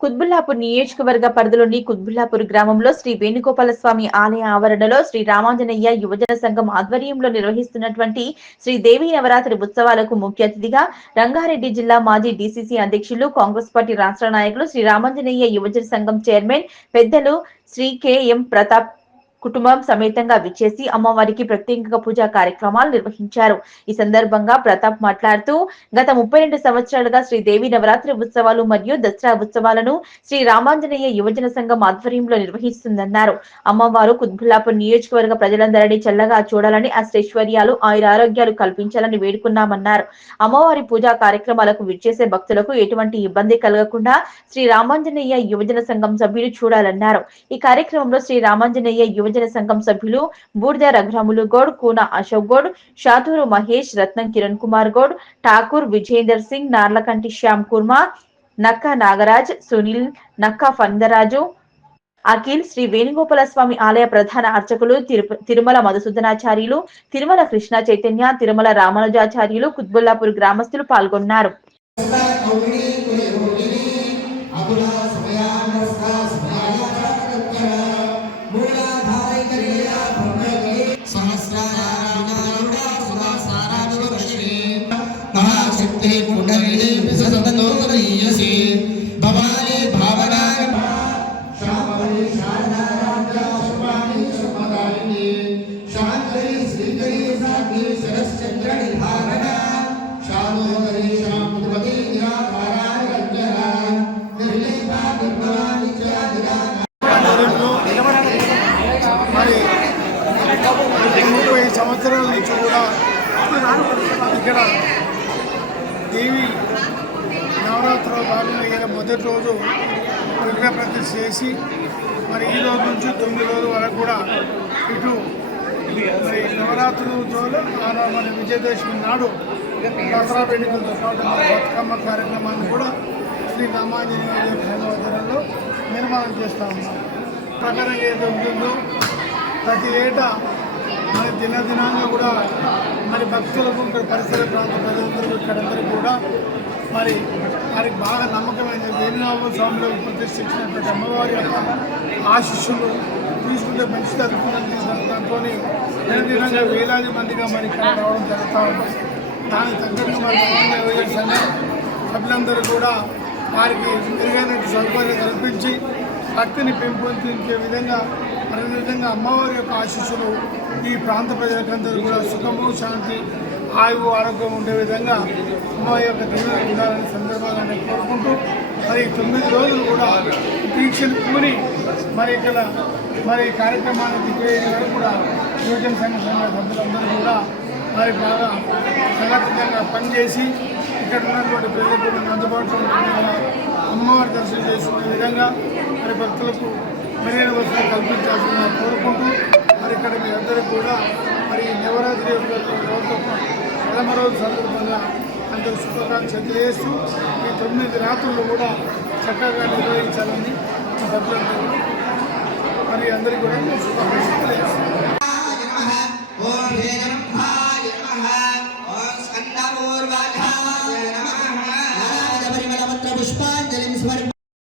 కుత్బుల్లాపూర్ నియోజకవర్గ పరిధిలోని కుత్బుల్లాపూర్ గ్రామంలో శ్రీ వేణుగోపాల స్వామి ఆలయ ఆవరణలో శ్రీ రామాంజనేయ యువజన సంఘం ఆధ్వర్యంలో నిర్వహిస్తున్నటువంటి శ్రీ దేవి నవరాత్రి ఉత్సవాలకు ముఖ్య అతిథిగా రంగారెడ్డి జిల్లా మాజీ డీసీసీ అధ్యక్షులు కాంగ్రెస్ పార్టీ రాష్ట్ర నాయకులు శ్రీ రామాంజనేయ యువజన సంఘం చైర్మన్ పెద్దలు శ్రీ కెఎం ప్రతాప్ కుటుంబం సమేతంగా విచ్చేసి అమ్మవారికి ప్రత్యేకంగా పూజా కార్యక్రమాలు నిర్వహించారు. ఈ సందర్భంగా ప్రతాప్ మాట్లాడుతూ గత ముప్పై రెండు సంవత్సరాలుగా శ్రీ దేవి నవరాత్రి ఉత్సవాలు మరియు దసరా ఉత్సవాలను శ్రీ రామాంజనేయ యువజన సంఘం ఆధ్వర్యంలో నిర్వహిస్తుందన్నారు. అమ్మవారు కుత్బుల్లాపూర్ నియోజకవర్గ ప్రజలందరినీ చల్లగా చూడాలని అష్టైశ్వర్యాలు ఆయుర ఆరోగ్యాలు కల్పించాలని వేడుకున్నామన్నారు. అమ్మవారి పూజా కార్యక్రమాలకు విచ్చేసే భక్తులకు ఎటువంటి ఇబ్బంది కలగకుండా శ్రీ రామాంజనేయ యువజన సంఘం సభ్యులు చూడాలన్నారు. ఈ కార్యక్రమంలో శ్రీ రామాంజనేయ యువజన సంఘం సభ్యులు బూర్ద రఘురాములు గౌడ్ కూన అశోక్ గౌడ్ షాతూరు మహేష్ రత్నం కిరణ్ కుమార్ గౌడ్ ఠాకూర్ విజేందర్ సింగ్ నార్లకంటి శ్యామ్ కుర్మా నక్క నాగరాజ్ సునీల్ నక్క ఫందరాజు అఖిల్ శ్రీ వేణుగోపాల స్వామి ఆలయ ప్రధాన అర్చకులు తిరుప- తిరుమల మధుసూదనాచార్యులు తిరుమల కృష్ణ చైతన్య తిరుమల రామానుజాచార్యులు కుత్బుల్లాపూర్ గ్రామస్తులు పాల్గొన్నారు. సంవత్సరాల నుంచి కూడా ఇక్కడ దేవి నవరాత్రిలో భాగంగా ఇలా మొదటి రోజు విగ్రహ ప్రతిష్ఠ చేసి మరి ఈ రోజు నుంచి తొమ్మిది రోజుల వరకు కూడా ఇటు మరి నవరాత్రుల ఆ మన విజయదశమి నాడు దసరా వేడుకలతో పాటు బతుకమ్మ కార్యక్రమాన్ని కూడా శ్రీ రామాంజనేయ ఆధ్వర్యంలో నిర్మాణం చేస్తూ ఉన్నాం. ప్రకారంగా ఏదో ఉంటుందో ప్రతి ఏటా మరి దినదినంగా కూడా మరి భక్తులకు ఇక్కడ పరిసర ప్రాంత ప్రజలందరూ ఇక్కడందరూ కూడా మరి వారికి బాగా నమ్మకమైన వేణునామ స్వామిలో ప్రతిష్ఠించినటువంటి అమ్మవారి యొక్క ఆశిష్యులు తీసుకుంటే మంచి జరుగుతుందని దాంతో దినదినంగా వేలాది మందిగా మరి ఇక్కడ రావడం జరుగుతూ ఉంది. దానికి తగ్గట్టు మరి రామాంజనేయ సభ్యులందరూ కూడా వారికి మెరుగైనటువంటి సౌకర్యం కల్పించి భక్తిని పెంపొందించే విధంగా అదేవిధంగా అమ్మవారి యొక్క ఆశీస్సులు ఈ ప్రాంత ప్రజలకందరూ కూడా సుఖము శాంతి ఆయువు ఆరోగ్యం ఉండే విధంగా అమ్మవారి యొక్క దీవెన ఉండాలని సందర్భంగా నేను కోరుకుంటూ మరి తొమ్మిది రోజులు కూడా దీక్షలు కూని మరి ఇక్కడ మరి కార్యక్రమాన్ని దిగ్గేయడం వరకు కూడా యువజన సంఘ సంఘ సభ్యులందరూ కూడా మరి బాగా సంఘటితంగా పనిచేసి ఇక్కడ ఉన్నటువంటి ప్రజలకు అందుబాటులో అమ్మవారి దర్శనం చేసుకునే విధంగా మరి భక్తులకు మెరుగైన వసతి కల్పించాల్సిన కోరుకుంటూ మరి ఇక్కడ మీ అందరికీ కూడా మరి నవరాత్రి యొక్క ప్రథమ రోజు సందర్భంగా అందరూ శుభాకాంక్షలు తెలియజేస్తూ ఈ తొమ్మిది రాత్రులు కూడా చక్కగా నిర్వహించాలని మా మరి అందరికీ కూడా శుభాకాంక్షలు తెలియజేస్తాను ఓం హేరంభాయ